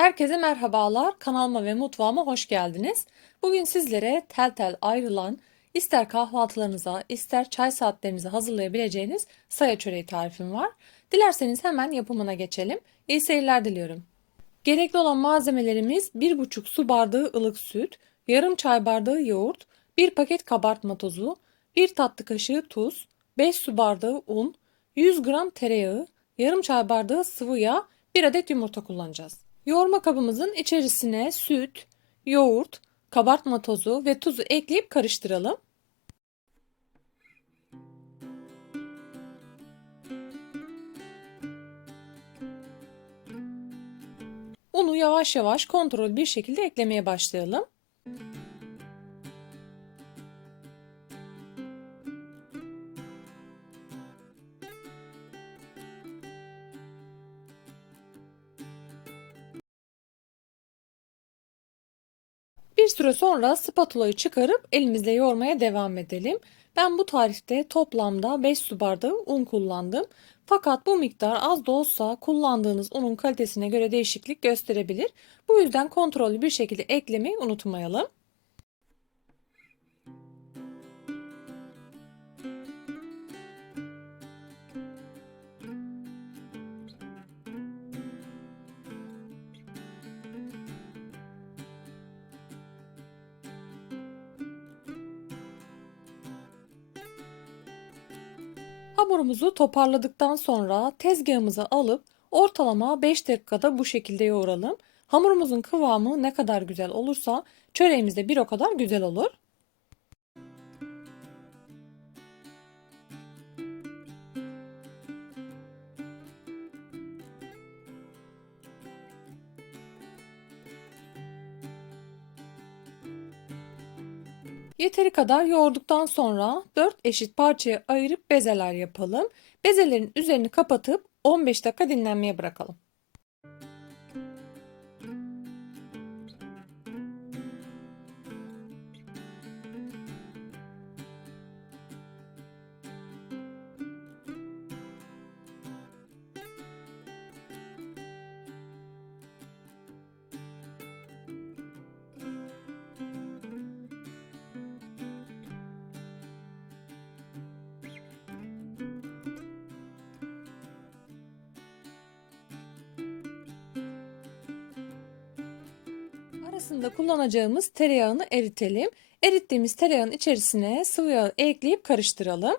Herkese merhabalar. Kanalıma ve mutfağıma hoş geldiniz. Bugün sizlere tel tel ayrılan, ister kahvaltılarınıza, ister çay saatlerinize hazırlayabileceğiniz saya çöreği tarifim var. Dilerseniz hemen yapımına geçelim. İyi seyirler diliyorum. Gerekli olan malzemelerimiz 1,5 su bardağı ılık süt, yarım çay bardağı yoğurt, 1 paket kabartma tozu, 1 tatlı kaşığı tuz, 5 su bardağı un, 100 gram tereyağı, yarım çay bardağı sıvı yağ, 1 adet yumurta kullanacağız. Yoğurma kabımızın içerisine süt, yoğurt, kabartma tozu ve tuzu ekleyip karıştıralım. Unu yavaş yavaş kontrol bir şekilde eklemeye başlayalım. Süre sonra spatulayı çıkarıp elimizle yoğurmaya devam edelim. Ben bu tarifte toplamda 5 su bardağı un kullandım. Fakat bu miktar az da olsa kullandığınız unun kalitesine göre değişiklik gösterebilir. Bu yüzden kontrollü bir şekilde eklemeyi unutmayalım. Hamurumuzu toparladıktan sonra tezgahımıza alıp ortalama 5 dakikada bu şekilde yoğuralım. Hamurumuzun kıvamı ne kadar güzel olursa çöreğimiz de bir o kadar güzel olur. Yeteri kadar yoğurduktan sonra 4 eşit parçaya ayırıp bezeler yapalım. Bezelerin üzerini kapatıp 15 dakika dinlenmeye bırakalım. Arasında kullanacağımız tereyağını eritelim. Erittiğimiz tereyağın içerisine sıvı yağ ekleyip karıştıralım.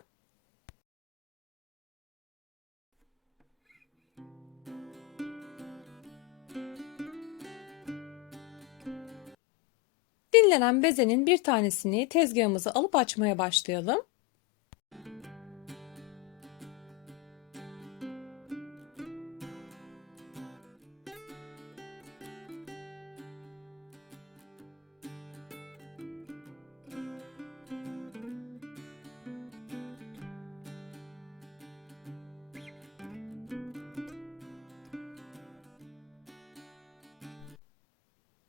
Dinlenen bezenin bir tanesini tezgahımıza alıp açmaya başlayalım.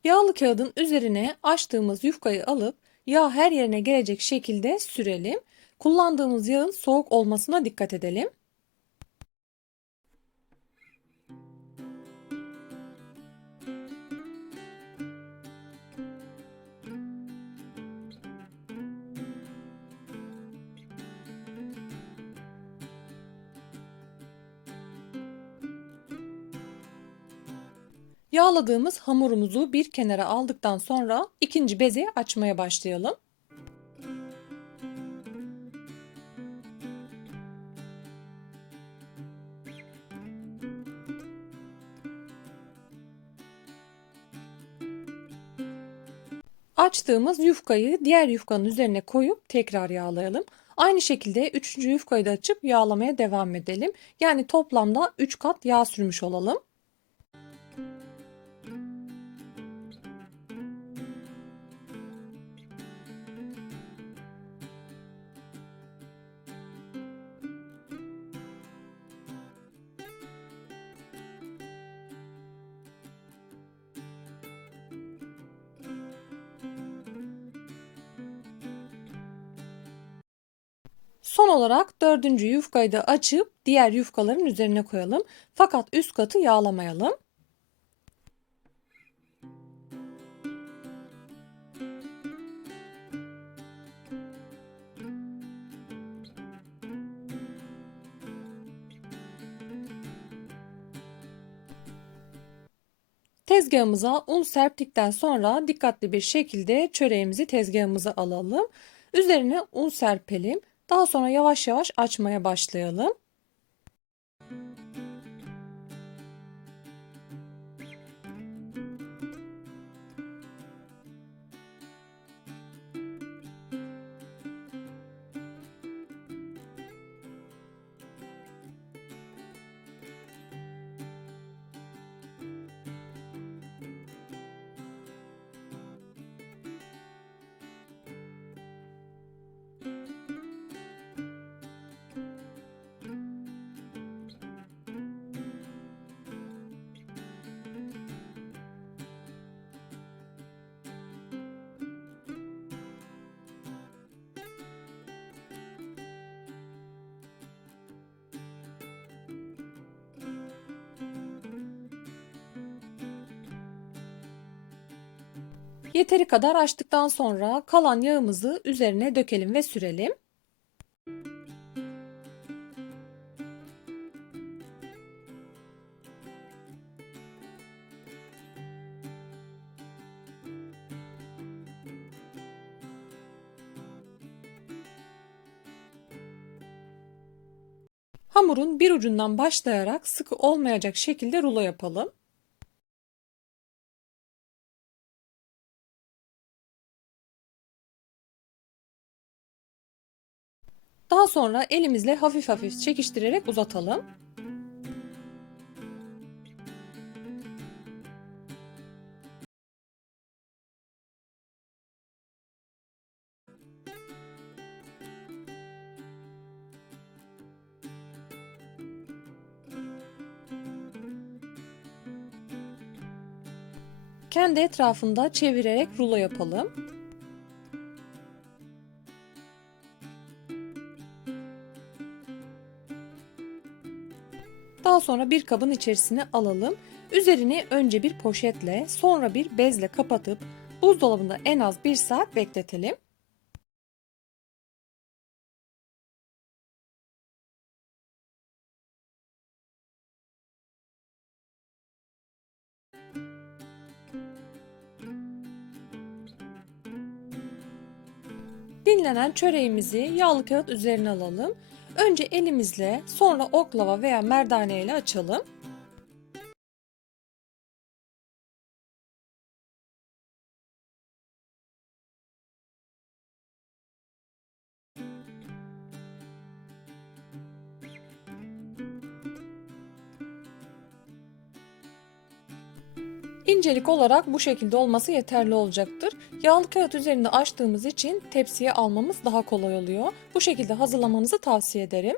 Yağlı kağıdın üzerine açtığımız yufkayı alıp yağ her yerine gelecek şekilde sürelim. Kullandığımız yağın soğuk olmasına dikkat edelim. Yağladığımız hamurumuzu bir kenara aldıktan sonra ikinci bezeyi açmaya başlayalım. Açtığımız yufkayı diğer yufkanın üzerine koyup tekrar yağlayalım. Aynı şekilde üçüncü yufkayı da açıp yağlamaya devam edelim. Yani toplamda 3 kat yağ sürmüş olalım. Son olarak dördüncü yufkayı da açıp diğer yufkaların üzerine koyalım. Fakat üst katı yağlamayalım. Tezgahımıza un serptikten sonra dikkatli bir şekilde çöreğimizi tezgahımıza alalım. Üzerine un serpelim daha sonra yavaş yavaş açmaya başlayalım. Yeteri kadar açtıktan sonra kalan yağımızı üzerine dökelim ve sürelim. Hamurun bir ucundan başlayarak sıkı olmayacak şekilde rulo yapalım. Daha sonra elimizle hafif hafif çekiştirerek uzatalım. Kendi etrafında çevirerek rulo yapalım. Daha sonra bir kabın içerisine alalım. Üzerini önce bir poşetle sonra bir bezle kapatıp buzdolabında en az bir saat bekletelim. Dinlenen çöreğimizi yağlı kağıt üzerine alalım. Önce elimizle sonra oklava veya merdane ile açalım. İncelik olarak bu şekilde olması yeterli olacaktır. Yağlı kağıt üzerinde açtığımız için tepsiye almamız daha kolay oluyor. Bu şekilde hazırlamanızı tavsiye ederim.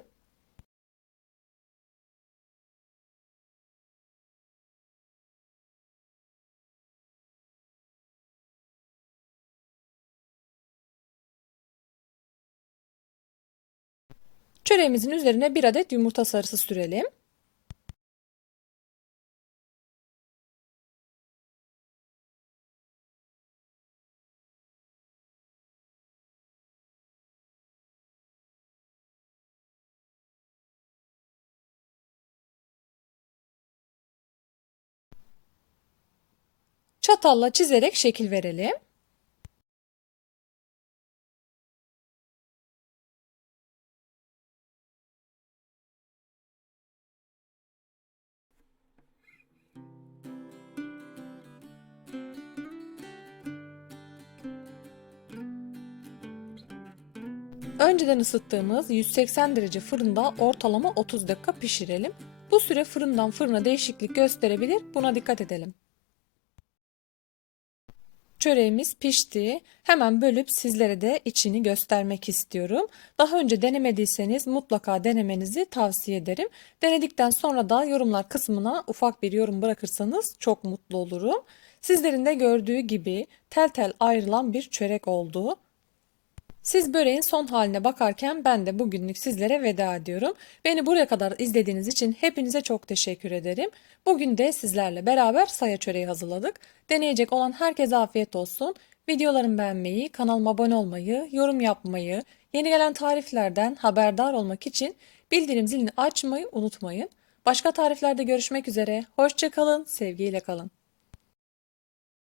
Çöreğimizin üzerine bir adet yumurta sarısı sürelim. Çatalla çizerek şekil verelim. Önceden ısıttığımız 180 derece fırında ortalama 30 dakika pişirelim. Bu süre fırından fırına değişiklik gösterebilir. Buna dikkat edelim. Çöreğimiz pişti. Hemen bölüp sizlere de içini göstermek istiyorum. Daha önce denemediyseniz mutlaka denemenizi tavsiye ederim. Denedikten sonra da yorumlar kısmına ufak bir yorum bırakırsanız çok mutlu olurum. Sizlerin de gördüğü gibi tel tel ayrılan bir çörek oldu. Siz böreğin son haline bakarken ben de bugünlük sizlere veda ediyorum. Beni buraya kadar izlediğiniz için hepinize çok teşekkür ederim. Bugün de sizlerle beraber saya çöreği hazırladık. Deneyecek olan herkese afiyet olsun. Videolarımı beğenmeyi, kanalıma abone olmayı, yorum yapmayı, yeni gelen tariflerden haberdar olmak için bildirim zilini açmayı unutmayın. Başka tariflerde görüşmek üzere. Hoşçakalın, sevgiyle kalın.